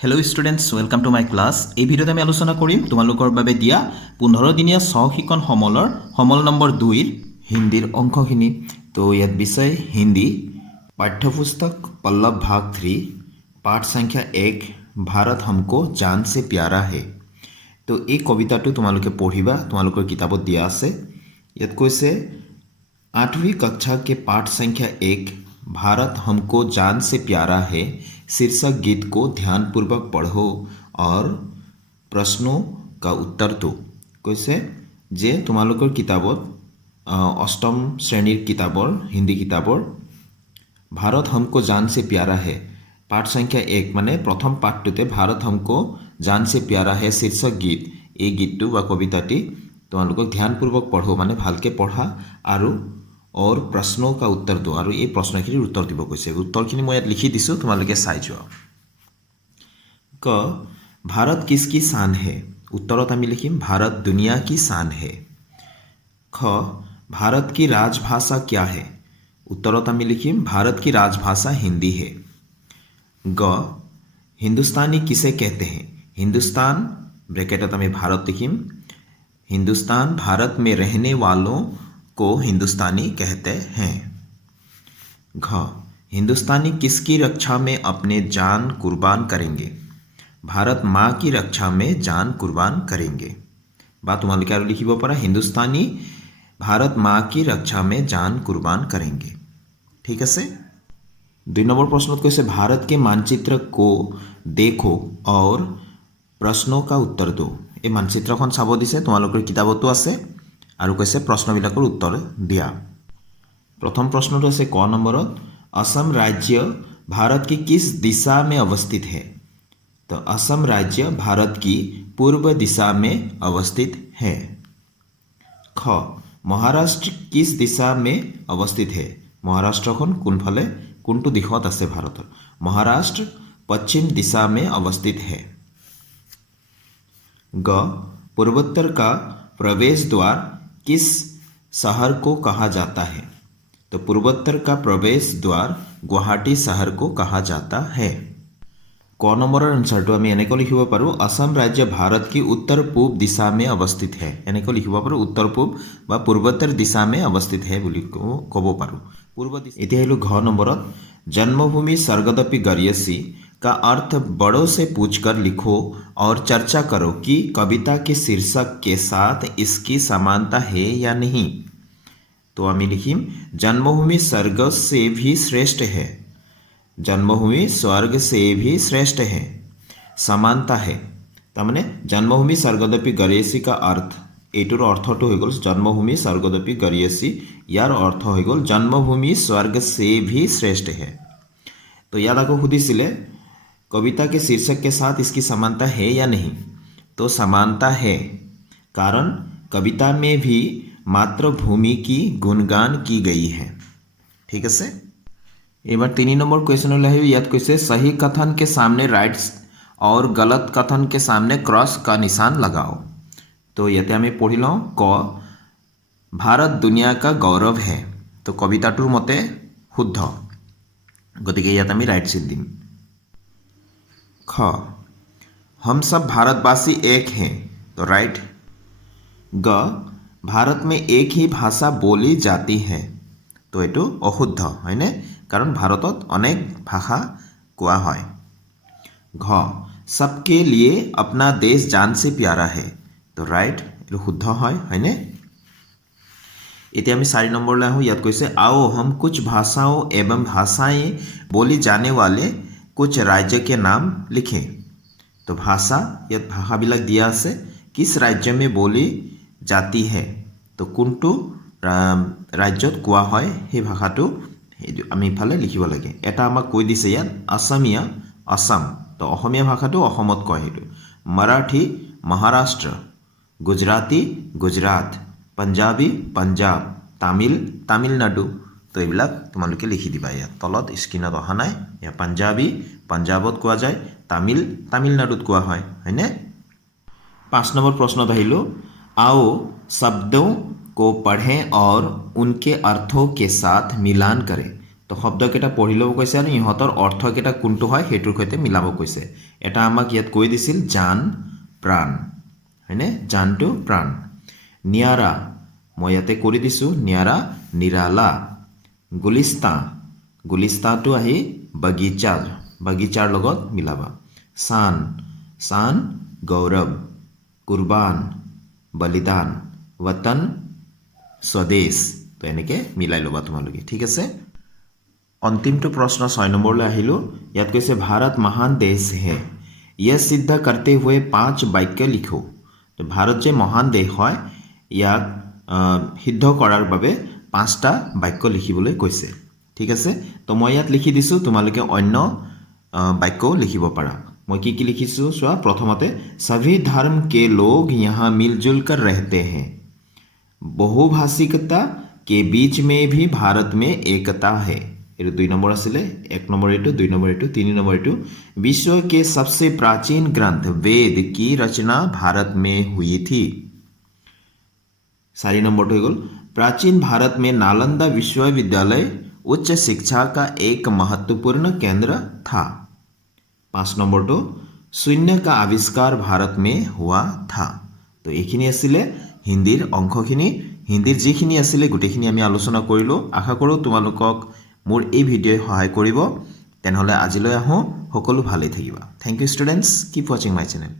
Hello' students, welcome to my class. এই ভিডিঅ'ত আমি আলোচনা কৰিম তোমালোকৰ বাবে দিয়া 15 দিনীয়া শিকন সমলৰ সমল নম্বৰ 2ৰ হিন্দীৰ অংশখিনি। তো ইয়াত বিষয় হিন্দী পাঠ্যপুস্তক পল্লৱ ভাগ 3 পাঠ সংখ্যা 1 ভাৰত हमको जान से प्यारा है। তো এই কবিতাটো তোমালোকে পঢ়িবা, তোমালোকৰ কিতাপত দিয়া আছে। ইয়াত কৈছে 8वीं कक्षा के पाठ संख्या 1 भारत हमको जान से प्यारा है शीर्षक गीत को ध्यानपूर्वक पढ़ो और प्रश्नों का उत्तर दो। कैसे जे तुम्हालोकर किताबत अष्टम श्रेणीर किताबर हिंदी किताबर भारत हमको जान से प्यारा है पाठ संख्या 1 माने प्रथम पाठटुते भारत हमको जान से प्यारा है शीर्षक गीत এই গীতটো বা কবিতাটি তোমালোকক ধ্যানपूर्वक पढ़ो माने ভালকে পঢ়া और प्रश्नों का उत्तर दो और ये प्रश्नखिनिर उत्तर দিব কৈছে। उत्तरखिनि মই ইয়াত লিখি দিছো, তোমালোকে চাই যোৱা। क भारत किसकी शान है? उत्तरत आमी लिखिम भारत दुनिया की शान है। ख भारत की राजभाषा क्या है? उत्तरत आमी लिखिम भारत की राजभाषा हिंदी है। ग हिंदुस्तानी किसे कहते हैं? हिंदुस्तान ब्रैकेटत आमी भारत लिखिम हिंदुस्तान भारत में रहने वालों को हिंदुस्तानी कहते हैं। घ हिंदुस्तानी किसकी रक्षा में अपने जान कुर्बान करेंगे? भारत माँ की रक्षा में जान कुर्बान करेंगे। बा तुम्हारे और लिखिब पारा हिंदुस्तानी भारत माँ की रक्षा में जान कुर्बान करेंगे। ठीक है। 2 नंबर प्रश्न कैसे भारत के मानचित्र को देखो और प्रश्नों का उत्तर दो। ये मानचित्रখন চাব দিছে, তোমালোকৰ কিতাপতো আছে और कैसे प्रश्नবিলাকৰ उत्तर दिया। प्रथम प्रश्न আছে क नम्बरत असम राज्य भारत की किस दिशा में अवस्थित है? तो असम राज्य भारत की पूर्व दिशा में अवस्थित है। ख महाराष्ट्र किस दिशा में अवस्थित है? महाराष्ट्रখন কোনফালে কোনটো দিশত আছে ভাৰতৰ? महाराष्ट्र पश्चिम दिशा में अवस्थित है। ग पूर्वोत्तर का प्रवेश द्वार किस शहर को कहा जाता है? तो पूर्वोत्तर का प्रवेश द्वार गुवाहाटी शहर को कहा जाता है। क नम्बर आंसर तो आमी एनेको लिखिब पारो असम राज्य भारत की उत्तर पूर्व दिशा में अवस्थित है। एनेको लिखिब पारो उत्तर पूर्व बा पूर्वोत्तर दिशा में अवस्थित है बुली कब पारो। पूर्व दिशा एतिया हलो घ नम्बरत जन्मभूमि स्वर्गदपि गरीयसी का अर्थ बड़ों से पूछकर लिखो और चर्चा करो कि कविता के शीर्षक के साथ इसकी समानता है या नहीं। तो आमी लिखिम जन्मभूमि स्वर्ग से भी श्रेष्ठ है। जन्मभूमि स्वर्ग से भी श्रेष्ठ है, समानता है। तमाने जन्मभूमि स्वर्गदपि गरीयसी का अर्थ एटुर अर्थটো হৈ গল जन्मभूमि स्वर्गदपि गरीयसी, यार अर्थ হৈ গল जन्मभूमि स्वर्ग से भी श्रेष्ठ है। तो याद आको सुधिছিলে कविता के शीर्षक के साथ इसकी समानता है या नहीं? तो समानता है, कारण कविता में भी मातृभूमि की गुणगान की गई है। ठीक है। एक बार 3 नंबर क्वेश्चन याद कैसे सही कथन के सामने राइट्स और गलत कथन के सामने क्रॉस का निशान लगाओ। तो याते आमी पढ़ी लওঁ क भारत दुनिया का गौरव है। तो कविताटुर मते शुद्ध, गतिके यात आमी राइट सीट दिम। ख हम सब भारतवासी एक हैं। तो राइट। ग भारत में एक ही भाषा बोली जाती है। तो एटु अशुद्ध हयने, कारण भारतत अनेक भाषा कोआ হয়। घ सबके लिए अपना देश जान से प्यारा है। तो राइट, एटु शुद्ध हयने। इतना आमी 4 नंबर आहूँ। याद कैसे आओ हम कुछ भाषाओं एवं भाषाएं बोली जाने वाले कुछ राज्य के नाम लिखें। तो भाषा यात भाषाबिलाक दिया आछे किस राज्य में बोली जाती है। तो कोनटो राज्यत कोआ হয় সেই ভাষাটো আমি ইফালে লিখিব লাগে। এটা আমাক কৈ দিছে ইয়াত असमिया असम। तो অসমীয়া ভাষাটো অসমত কয় হেতু। मराठी महाराष्ट्र, गुजराती गुजरात, पंजाबी पंजाब, तामिल तामिलनाडु। तो এইবিলাক তোমালোকে লিখি দিবা। ইয়াত তলত স্ক্ৰীনত অহা নাই। या पंजाबी पंजाबत কোৱা যায়, तामिल तामिलनाडुत কোৱা হয় হয়নে। 5 नंबर प्रश्न আহিলো आओ शब्दों को पढ़ें और उनके अर्थों के साथ मिलान करें। তো শব্দকেইটা পঢ়ি ল'ব কৈছে আৰু ইহঁতৰ অৰ্থকেইটা কোনটো হয় সেইটোৰ সৈতে মিলাব কৈছে এটা আমাক ইয়াত কৈ দিছিল জান প্ৰাণ হয়নে জানটো প্ৰাণ নিয়াৰা মই ইয়াতে কৰি দিছোঁ নিয়াৰা নিৰালা গুলিস্তাটো আহি বাগিচাৰ লগত মিলাবা শান গৌৰৱ কুৰবান বলিদান वतन स्वदेश तो এনেকে মিলাই ল'বা তোমালোকে ঠিক আছে अंतिमটো प्रश्न 6 নম্বৰলৈ আহিলো ইয়াত কৈছে भारत महान देश है यह सिद्ध करते हुए 5 वाक्य लिखो तो भारत जे महान देश হয় ইয়াক সিদ্ধ কৰাৰ বাবে 5টা বাক্য লিখিবলৈ কৈছে ঠিক আছে তো মই ইয়াত লিখি দিছো তোমালোকে অন্য বাক্য লিখিব পাৰা মই কি লিখিছো সোৱা প্ৰথমতে सभी धर्म के लोग यहाँ मिलजुल कर रहते हैं बहुभाषिकता के बीच में भी भारत में एकता है ये 2 नंबर आছিলে 1 नंबर एटू 2 नंबर एटू 3 नंबर एटू विश्व के सबसे प्राचीन ग्रंथ वेद की रचना भारत में हुई थी 4 नंबर हो गल प्राचीन भारत में नालंदा विश्वविद्यालय उच्च शिक्षा का एक महत्वपूर्ण केंद्र था 5 नंबर तो शून्य का आविष्कार भारत में हुआ था तो এইখিনি আছিলে হিন্দীৰ অংশখিনি হিন্দীৰ যিখিনি আছিলে গোটেইখিনি আমি আলোচনা কৰিলো আশা কৰো তোমালোকক মোৰ এই ভিডিঅ'ই সহায় কৰিব তেনহলে আজিলৈ আহো সকলো ভালে থাকিবা thank you students keep watching my channel